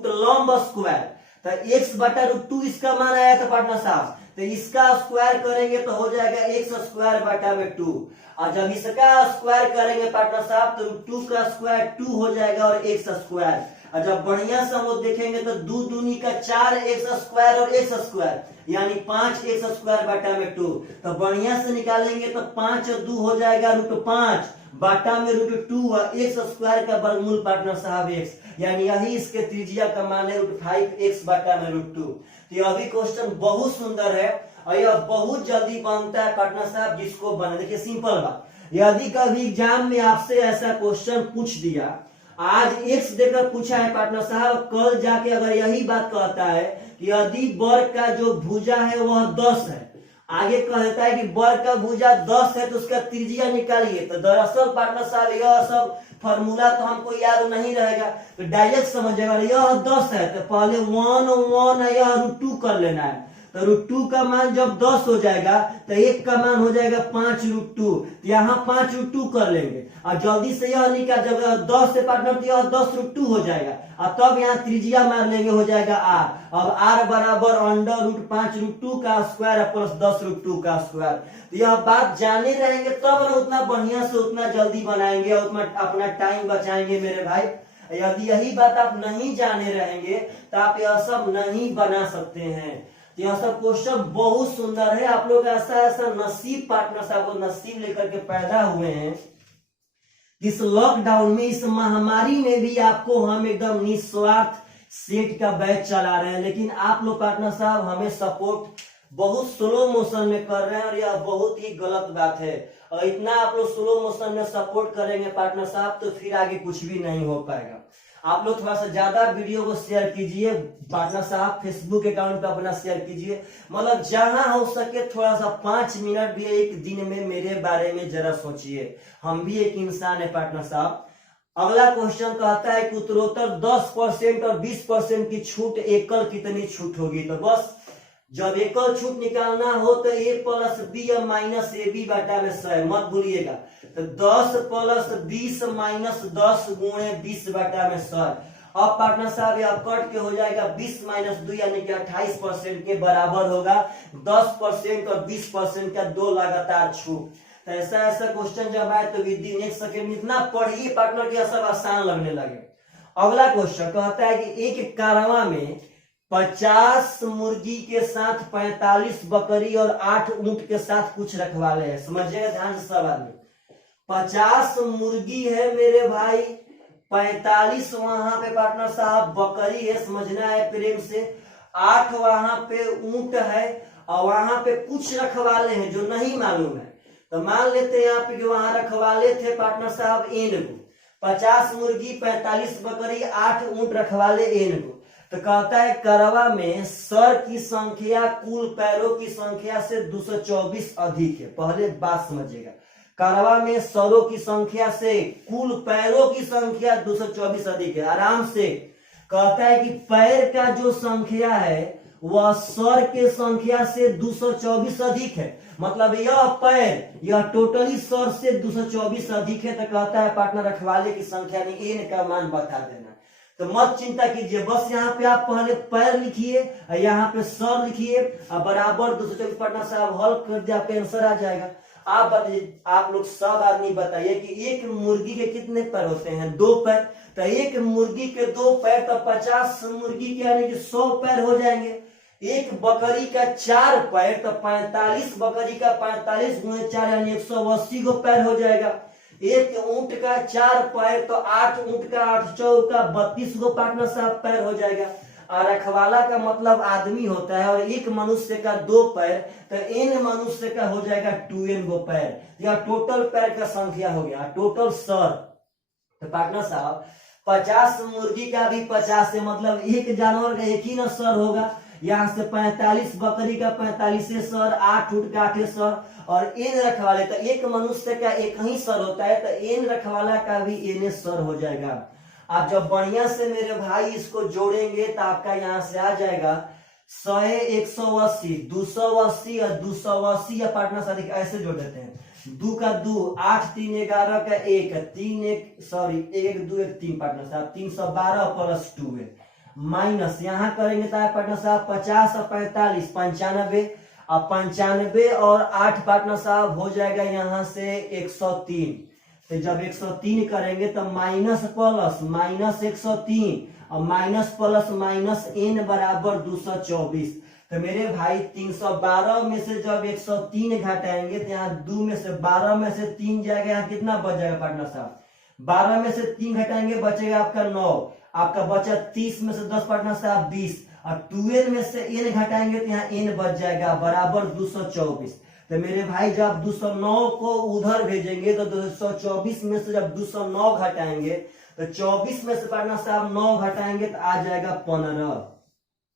√लंब स्क्वायर। तो x बटा √2 इसका मान आया था पार्टनर साहब। तो इसका स्क्वायर करेंगे तो हो जाएगा एक्स स्क्वायर बटा में 2, और जब इसका स्क्वायर करेंगे पार्टनर साहब तो 2 का स्क्वायर 2 हो जाएगा और एक्स स्क्वायर, और जब बढ़िया से हम लोग देखेंगे तो 2 दूनी का 4 एक्स स्क्वायर और एक्स स्क्वायर यानी 5 एक्स स्क्वायर बटा में 2, तो बढ़िया से निकालेंगे तो 5 और 2 हो जाएगा √5 बाटा में √2 और एक्स स्क्वायर का वर्गमूल पार्टनर साहब एक्स, यानी यही इसके त्रिज्या का मान है √5x बाटा में √2। तो यह भी क्वेश्चन बहुत सुंदर है और यह बहुत जल्दी बनता है पार्टनर साहब, जिसको बने देखिए सिंपल बात, यदि कभी एग्जाम में आपसे ऐसा क्वेश्चन पूछ दिया, आज x देकर पूछा है पार्टनर साहब, कल जाके अगर यही बात कहता है कि यदि वर्ग का जो भुजा है वह 10 है, आगे कह देता है कि वर्ग का भुजा 10 है तो उसका त्रिज्या निकालिए, तो दरअसल पार्टनर साहब यह सब फॉर्मूला तो हमको याद नहीं रहेगा, तो डायरेक्ट समझेगा यह 10 है तो पहले 1 है यह √2 कर लेना है, तो √2 का मान जब 10 हो जाएगा तो 1 का मान हो जाएगा 5√2, तो यहाँ 5√2 कर लेंगे और जल्दी से यह निकाल, जब 10 से पार्टनर तो यह 10√2 हो जाएगा और तब यहाँ त्रिज्या मार लेंगे, हो जाएगा r, अब r बराबर √5√2 का स्क्वायर प्लस 10√2 का स्क्वायर। तो यह बात जाने रहेंगे तब ना उतना बढ़िया से उतना जल्दी बनाएंगे और उतना अपना टाइम बचाएंगे मेरे भाई, यदि यही बात आप नहीं जाने रहेंगे तो आप यह सब नहीं बना सकते हैं। यह सब क्वेश्चन बहुत सुंदर है, आप लोग ऐसा नसीब पार्टनर साहब नसीब लेकर के पैदा हुए हैं, इस लॉकडाउन में इस महामारी में भी आपको हम एकदम निस्वार्थ सेट का बैच चला रहे हैं, लेकिन आप लोग पार्टनर साहब हमें सपोर्ट बहुत स्लो मोशन में कर रहे हैं और यह बहुत ही गलत बात है, और इतना आप लोग स्लो मोशन में सपोर्ट करेंगे पार्टनर साहब तो फिर आगे कुछ भी नहीं हो पाएगा। आप लोग थोड़ा सा ज्यादा वीडियो को शेयर कीजिए पार्टनर साहब, फेसबुक अकाउंट पे अपना शेयर कीजिए, मतलब जहां हो सके थोड़ा सा 5 मिनट भी एक दिन में मेरे बारे में जरा सोचिए, हम भी एक इंसान है पार्टनर साहब। अगला क्वेश्चन कहता है कि उत्तरोत्तर 10% और 20% की छूट एकल कितनी छूट होगी, तो बस जब एकल छूट निकालना हो तो a + b या -ab बटा में 100 मत भूलिएगा, तो 10 + 20 - 10 गुणे 20 बटा में 100। अब पार्टनर साहब यह कट के हो जाएगा 20 - 2 यानी कि 28% के बराबर होगा 10% और 20% का 2 लगातार छूट। तो ऐसा क्वेश्चन जब आए तो विद इन 1 सेकेंड इतना पढ़िए पार्टनर कि सब आसान लगने लगे। अगला क्वेश्चन कहता है कि एक कारवा में 50 मुर्गी के साथ 45 बकरी और 8 ऊंट के साथ कुछ रखवाले हैं, समझिएगा ध्यान से सब आदमी। 50 मुर्गी है मेरे भाई, 45 वहां पे पार्टनर साहब बकरी है, समझना है प्रेम से, 8 वहां पे ऊंट है और वहां पे कुछ रखवाले हैं जो नहीं मालूम है, तो मान लेते हैं यहाँ पे कि वहां रखवाले थे पार्टनर साहब एन को, 50 मुर्गी 45 बकरी 8 ऊंट रखवाले एन को। तो कहता है करवा में सर की संख्या कुल पैरों की संख्या से 224 अधिक है। पहले बात समझिएगा, करवा में सरों की संख्या से कुल पैरों की संख्या 224 अधिक है। आराम से कहता है कि पैर का जो संख्या है वह सर के संख्या से 224 अधिक है, मतलब यह पैर यह टोटली सर से 224 अधिक है। तो कहता है पार्टनर रखवाले की संख्या ने एन का मान बता देना। तो मत चिंता कीजिए, बस यहाँ पे आप पहले पैर लिखिए, यहाँ पे सर लिखिए और बराबर 224 पार्टनर साहब हल कर दिया, आपका आंसर आ जाएगा। आप बताइए, आप लोग सब आदमी बताइए कि एक मुर्गी के कितने पैर होते हैं? 2 पैर। तो एक मुर्गी के 2 पैर तो 50 मुर्गी के यानी कि 100 पैर हो जाएंगे। एक बकरी का 4 पैर तो 45 बकरी का 45 गुणे 4 यानी 180 गो पैर हो जाएगा। एक ऊंट का 4 पैर तो 8 ऊंट का 8 चौका 32 गो पार्टनर साहब पैर हो जाएगा। और रखवाला का मतलब आदमी होता है, और एक मनुष्य का 2 पैर तो एन मनुष्य का हो जाएगा 2n गो पैर। यह टोटल पैर का संख्या हो गया, टोटल सर। तो पार्टनर साहब 50 मुर्गी का भी 50 है, मतलब एक जानवर का एक ही ना सर होगा। यहाँ से 45 बकरी का 45 सर, 8 ऊंट का 8 सर, और एन रखवाले तो एक मनुष्य का एक ही सर होता है, तो एन रखवाला का भी एन सर हो जाएगा। आप जब बढ़िया से मेरे भाई इसको जोड़ेंगे तो आपका यहाँ से आ जाएगा 100 180 280 और 280 या पार्टनर साथ ऐसे जोड़ देते हैं। 2 का 2 8 3 11 का 1 3 1 सॉरी 1 2 1 3 पार्टनर साहब 312 प्लस 2 है माइनस यहाँ करेंगे तो पार्टनर साहब 50 और 45 95 अब 95 और 8 पार्टनर साहब हो जाएगा यहाँ से 103। तो जब 103 करेंगे तो माइनस प्लस माइनस 103 और माइनस प्लस माइनस n बराबर 224। तो मेरे भाई 312 में से जब 103 घटाएंगे तो यहाँ 2 में से 12 में से 3 जाएगा, यहाँ कितना बच जाएगा पार्टनर साहब? 12 में से 3 घटाएंगे बचेगा आपका 9, आपका बचा 30 में से 10 पार्टनर साहब 20, और 12 में से n घटाएंगे तो यहाँ n बच जाएगा बराबर 224। तो मेरे भाई जब 209 को उधर भेजेंगे तो 224 में से जब 209 घटाएंगे तो 24 में से पार्टनर साहब 9 घटाएंगे तो आ जाएगा 15।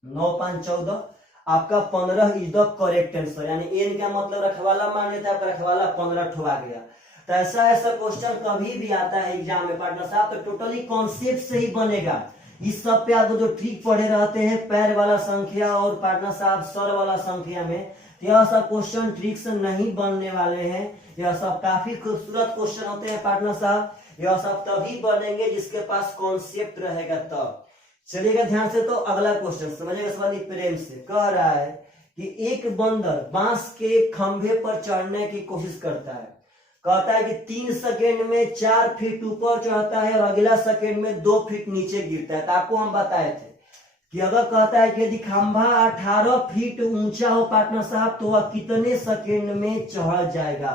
9 5 14, आपका 15 इज द करेक्ट आंसर। यानी एन का मतलब रखवाला मान लेते हैं, आपका रखवाला 15 ठुआ गया। तो ऐसा क्वेश्चन कभी भी आता है एग्जाम में पार्टनर साहब तो टोटली कॉन्सेप्ट से ही बनेगा। इस सब पे आप जो ट्रिक पढ़े रहते हैं पैर वाला संख्या और पार्टनर साहब सर वाला संख्या में, यह सब क्वेश्चन ट्रिक से नहीं बनने वाले हैं। यह सब काफी खूबसूरत क्वेश्चन होते हैं पार्टनर साहब, यह सब तभी बनेंगे जिसके पास कॉन्सेप्ट रहेगा तब। चलिएगा ध्यान से, तो अगला क्वेश्चन समझिएगा सवाल प्रेम से। कह रहा है कि एक बंदर बांस के खंभे पर चढ़ने की कोशिश करता है। कहता है कि 3 सेकेंड में 4 फीट ऊपर चढ़ता है और अगला सेकेंड में 2 फीट नीचे गिरता है। तो आपको हम बताए थे कि अगर कहता है कि यदि खंभा 18 फीट ऊंचा हो पार्टनर साहब तो वह कितने सेकेंड में चढ़ जाएगा।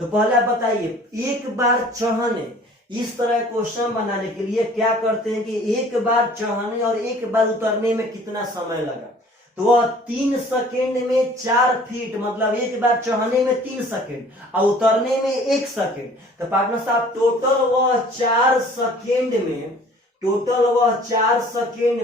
तो पहले आप बताइए, एक बार चढ़ने, इस तरह क्वेश्चन बनाने के लिए क्या करते हैं कि एक बार चढ़ने और एक बार उतरने में कितना समय लगा। तो वह 3 सेकेंड में 4 फीट, मतलब एक बार चढ़ने में 3 सेकेंड और उतरने में 1 सेकेंड। तो पार्टनर साहब टोटल वह 4 सेकेंड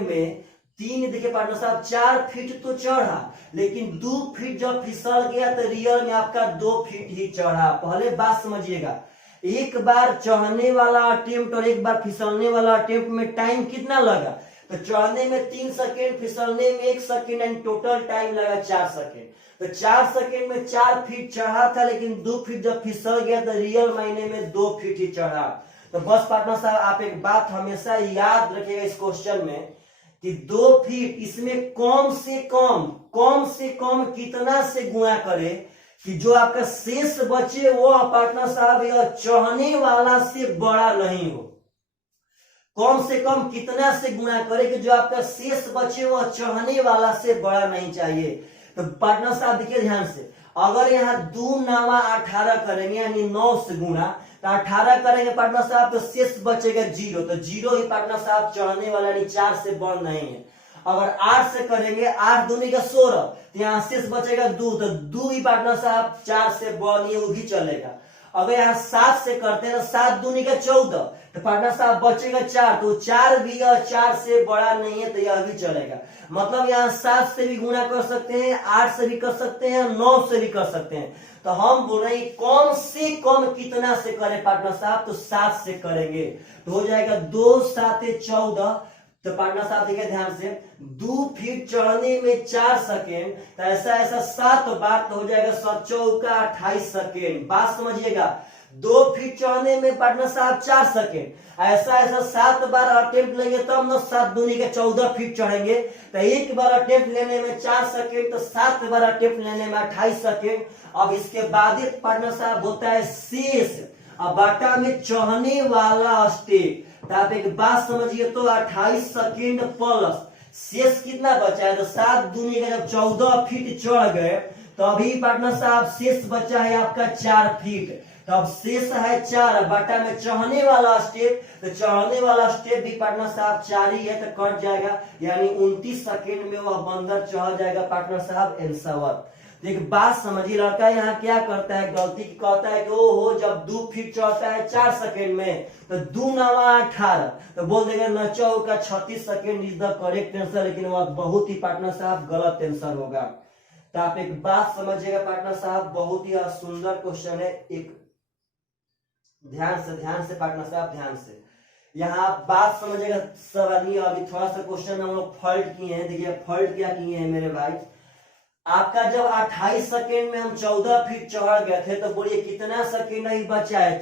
में 3, देखिए पार्टनर साहब 4 फीट तो चढ़ा, लेकिन 2 फीट जब फिसल गया तो रियल में आपका 2 फीट ही चढ़ा। पहले बात समझिएगा, एक बार चढ़ने वाला अटेम्प्ट और एक बार फिसलने वाला अटेम्प्ट में टाइम कितना लगा। तो चढ़ने में 3 सेकेंड, फिसलने में 1 सेकेंड एंड टोटल टाइम लगा 4 सेकेंड। तो 4 सेकेंड में 4 फीट चढ़ा था, लेकिन 2 फीट जब फिसल गया तो रियल मायने में 2 फीट ही चढ़ा। तो बस पार्टनर साहब आप एक बात हमेशा याद रखिएगा इस क्वेश्चन में कि 2 फीट इसमें कम से कम कितना से गुणा करे कि जो आपका शेष बचे वो पार्टनर साहब यह चढ़ने वाला से बड़ा नहीं हो। कम से कम कितना से गुणा करे कि जो आपका शेष बचे वो चढ़ने वाला से बड़ा नहीं चाहिए। तो पार्टनर साहब देखिए ध्यान से, अगर यहाँ 2 9 18 करेंगे यानी 9 से गुणा, तो 18 करेंगे पार्टनर साहब तो शेष बचेगा 0। तो 0 ही पार्टनर साहब चढ़ने वाला यानी 4 से बड़ नहीं है। अगर 8 से करेंगे, 8 दूनी का 16, तो यहाँ शेष बचेगा 2, तो 2 ही पार्टनर साहब 4 से बड़ नहीं है, वो भी चलेगा। अगर यहाँ 7 से करते हैं तो 7 दूनी का 14, तो पार्टनर साहब बचेगा 4, तो 4 भी 4 से बड़ा नहीं है, तो यह भी चलेगा। मतलब यहाँ 7 से भी गुणा कर सकते हैं, 8 से भी कर सकते हैं, 9 से भी कर सकते हैं। तो हम बोल रहे हैं कम से कम कितना से करें पार्टनर साहब, तो 7 से करेंगे तो हो जाएगा 2 7 14। तो पार्टनर साहब देखिए ध्यान से, 2 फीट चढ़ने में 4 सेकेंड, तो ऐसा 7 बार तो हो जाएगा 7 चौका 28 सेकेंड। बात समझिएगा, 2 फीट चढ़ने में पार्टनर साहब 4 सेकेंड, ऐसा 7 बार अटेम्प्ट लेंगे तब न 7 दूनी के 14 फीट चढ़ेंगे। तो एक बार अटेम्प्ट लेने में 4 सेकेंड, तो 7 बार अटेम्प्ट लेने में 28 सेकेंड। अब इसके बाद पार्टनर साहब होता है शेष, अब बाटा में चढ़ने वाला स्टेप। तो आप एक बात समझिए, तो 28 सेकेंड प्लस शेष कितना बचा है, तो 7 दूनी का जब 14 फीट चढ़ गए तो अभी पार्टनर साहब शेष बचा है आपका 4 फीट। तो अब शेष है 4 बटा में चढ़ने वाला स्टेप, तो चढ़ने वाला स्टेप भी पार्टनर साहब 4 ही है, तो कट जाएगा, यानी 29 सेकेंड में वह बंदर चढ़ जाएगा पार्टनर साहब आंसर। एक बात समझिए, लड़का यहाँ क्या करता है, गलती कहता है कि ओहो जब 2 फीट चढ़ता है 4 सेकेंड में तो 2 9 18, तो बोल देगा न चौका 36 second is the correct answer, लेकिन वह बहुत ही पार्टनर साहब गलत आंसर होगा। तो आप एक बात समझिएगा पार्टनर साहब, बहुत ही सुंदर क्वेश्चन है, एक ध्यान से पार्टनर साहब ध्यान से यहाँ बात समझिएगा सब आदमी। अभी थोड़ा सा क्वेश्चन हम लोग फॉल्ट किए हैं, देखिए फॉल्ट क्या किए हैं मेरे भाई। आपका जब 28 सेकेंड में हम 14 फीट चढ़ गए थे, तो बोलिए कितना सेकेंड ही बचा है,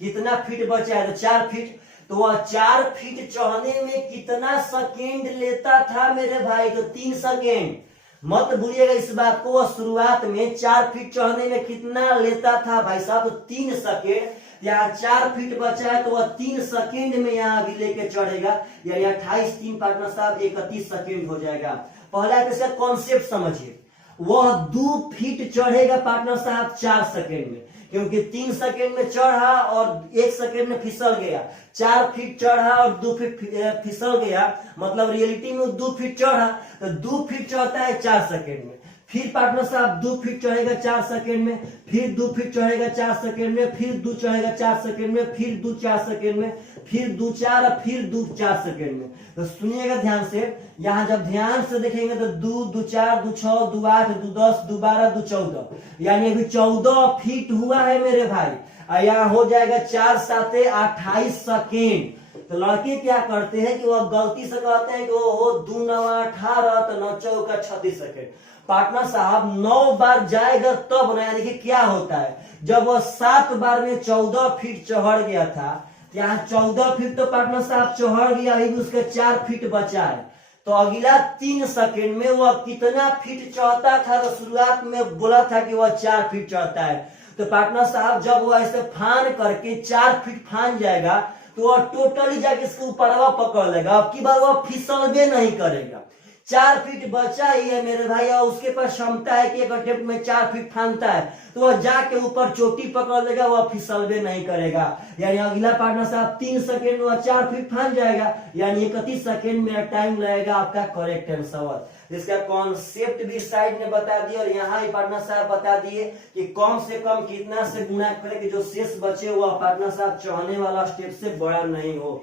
कितना फीट बचा है, तो 4 फीट। तो वह 4 फीट चढ़ने में कितना सेकेंड लेता था मेरे भाई, तो 3 सेकेंड। मत भूलिएगा इस बात को। वह शुरुआत में 4 फीट चढ़ने में कितना लेता था भाई साहब, तो 3 सेकेंड। यहाँ 4 फीट बचा है तो वह 3 सेकेंड में यहाँ अभी लेके चढ़ेगा, यानी 28 3 पार्टनर साहब 31 सेकेंड हो जाएगा। पहला इसका कॉन्सेप्ट समझिए, वह 2 फीट चढ़ेगा पार्टनर साहब 4 सेकेंड में, क्योंकि 3 सेकेंड में चढ़ा और 1 सेकेंड में फिसल गया। 4 फीट चढ़ा और 2 फीट फिसल गया, मतलब रियलिटी में 2 फीट चढ़ा तो 2 फीट चढ़ता है 4 सेकेंड में। फिर पार्टनर साहब 2 फीट चढ़ेगा 4 सेकेंड में, फिर 2 फीट चढ़ेगा 4 सेकेंड में, फिर 2 चढ़ेगा 4 सेकेंड में, फिर 2 4 सेकेंड में, फिर 2 4 और फिर 2 4 सेकेंड में। तो सुनिएगा ध्यान से, यहाँ जब ध्यान से देखेंगे तो 2 2 4 2 6 2 8 2 10 2 12 2 14, यानी अभी 14 फीट हुआ है मेरे भाई। यहाँ हो जाएगा 4 7 28 सेकेंड। तो लड़के क्या करते हैं कि वह गलती से कहते हैं कि वो 2 9 18 तो 9 चौका 36 सेकेंड। पार्टनर साहब 9 बार जाएगा तब ना, देखिए क्या होता है, जब वह 7 बार में 14 फीट चढ़ गया था, यहाँ 14 फीट तो पार्टनर साहब चढ़ गया, अभी उसके 4 फीट बचा है। तो अगला 3 सेकेंड में वह कितना फीट चढ़ता था, तो शुरुआत में बोला था कि वह 4 फीट चढ़ता है। तो पार्टनर साहब जब वह ऐसे फान करके 4 फीट फान जाएगा तो वह टोटली जाके इसके ऊपर पकड़ लेगा, अब की बार वह फिसलबे नहीं करेगा। 4 फीट बचा ही है मेरे भाई, और उसके पास क्षमता है कि एक अटेम्प्ट में 4 फीट फानता है तो वह जाके ऊपर चोटी पकड़ लेगा, वह फिसलबे नहीं करेगा। यानी अगला पार्टनर साहब 3 सेकेंड में वह 4 फीट फान जाएगा, यानी 31 सेकेंड में टाइम लगेगा आपका करेक्ट आंसर। इसका कॉन्सेप्ट भी साइड में बता दिए और यहाँ ही पार्टनर साहब बता दिए कि कम से कम कितना से गुना करें कि जो शेष बचे हुआ पार्टनर साहब चढ़ने वाला स्टेप से बड़ा नहीं हो।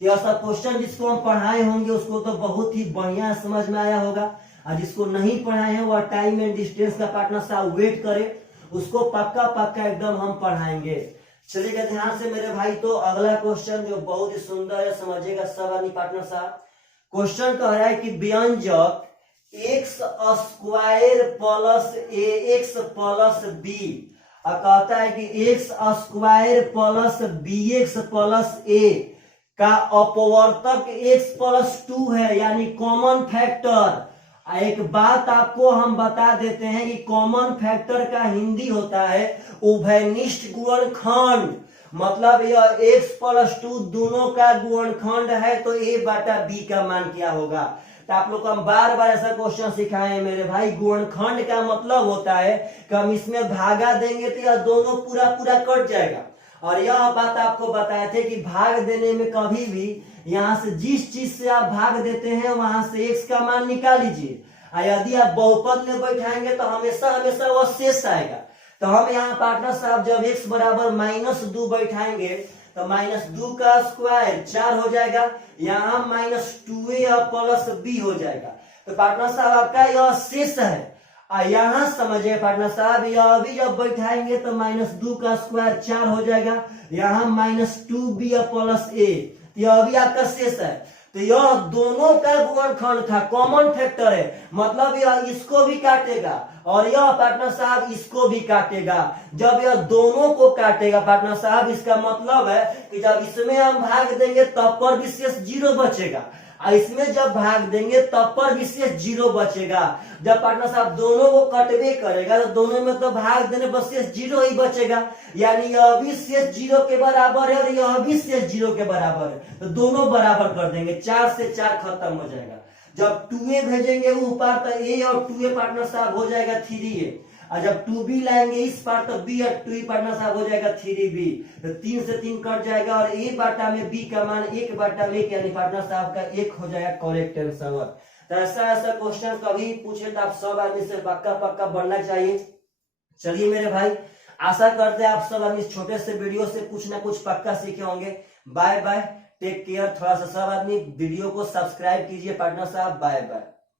यह सब क्वेश्चन जिसको हम पढ़ाए होंगे उसको तो बहुत ही बढ़िया समझ में आया होगा, और जिसको नहीं पढ़ाए हैं वह टाइम एंड डिस्टेंस का पार्टनर साहब वेट करे, उसको पक्का पक्का एकदम हम पढ़ाएंगे। चलिएगा ध्यान से मेरे भाई, तो अगला क्वेश्चन जो बहुत ही सुंदर है, समझिएगा सब आदमी पार्टनर साहब। क्वेश्चन कह रहा है कि व्यंजक x square plus ax plus b, कहता है कि x square plus bx plus a का अपवर्तक x प्लस 2 है, यानी कॉमन फैक्टर। एक बात आपको हम बता देते हैं कि कॉमन फैक्टर का हिंदी होता है उभयनिष्ठ गुणनखंड, मतलब यह x प्लस 2 दोनों का गुणनखंड है, तो a बटा b का मान क्या होगा। तो आप लोग को हम बार बार ऐसा क्वेश्चन सिखाए हैं मेरे भाई। गुणनखंड का मतलब होता है कि हम इसमें भागा देंगे तो यह दोनों पूरा पूरा कट जाएगा, और यह बात आपको बताए थे कि भाग देने में कभी भी यहाँ से जिस चीज से आप भाग देते हैं वहां से x का मान निकाल लीजिए, और यदि आप बहुपद में बैठाएंगे तो हमेशा हमेशा वह शेष आएगा। तो हम यहाँ पार्टनर साहब जब x बराबर -2 बैठाएंगे तो -2 का स्क्वायर 4 हो जाएगा, यहाँ -2a प्लस b हो जाएगा। तो पार्टनर साहब आपका यह शेष है। यहाँ समझिए पार्टनर साहब, यह अभी जब बैठाएंगे तो -2 का स्क्वायर 4 हो जाएगा, यहाँ -2b प्लस a, यह अभी आपका शेष है। तो यह दोनों का गुणनखंड था, कॉमन फैक्टर है, मतलब यह इसको भी काटेगा और यह पार्टनर साहब इसको भी काटेगा। जब यह दोनों को काटेगा पार्टनर साहब, इसका मतलब है कि जब इसमें हम भाग देंगे तब पर विशेष 0 बचेगा, और इसमें जब भाग देंगे तब पर विशेष 0 बचेगा। जब पार्टनर साहब दोनों को कटवे करेगा तो दोनों में तो भाग देने पर शेष 0 ही बचेगा, यानी यह भी शेष 0 के बराबर है और यह भी शेष 0 के बराबर है, तो दोनों बराबर कर देंगे, 4 से 4 खत्म हो जाएगा। जब 2a भेजेंगे ऊपर तो a और 2a पार्टनर साहब हो जाएगा 3a, और जब 2b लाएंगे इस पार तो b और 2 पार्टनर साहब हो जाएगा 3b, तो 3 से 3 कट जाएगा और a बाटा में b का मान 1 बाटा में 1, यानी पार्टनर साहब का 1 हो जाएगा करेक्ट आंसर। तो ऐसा क्वेश्चन कभी पूछे तो आप सब आदमी से पक्का पक्का बनना चाहिए। चलिए मेरे भाई, आशा करते हैं आप सब आदमी छोटे से वीडियो से कुछ ना कुछ पक्का सीखे होंगे। Bye bye, take care. थोड़ा सा सब आदमी वीडियो को सब्सक्राइब कीजिए पार्टनर साहब। Bye bye.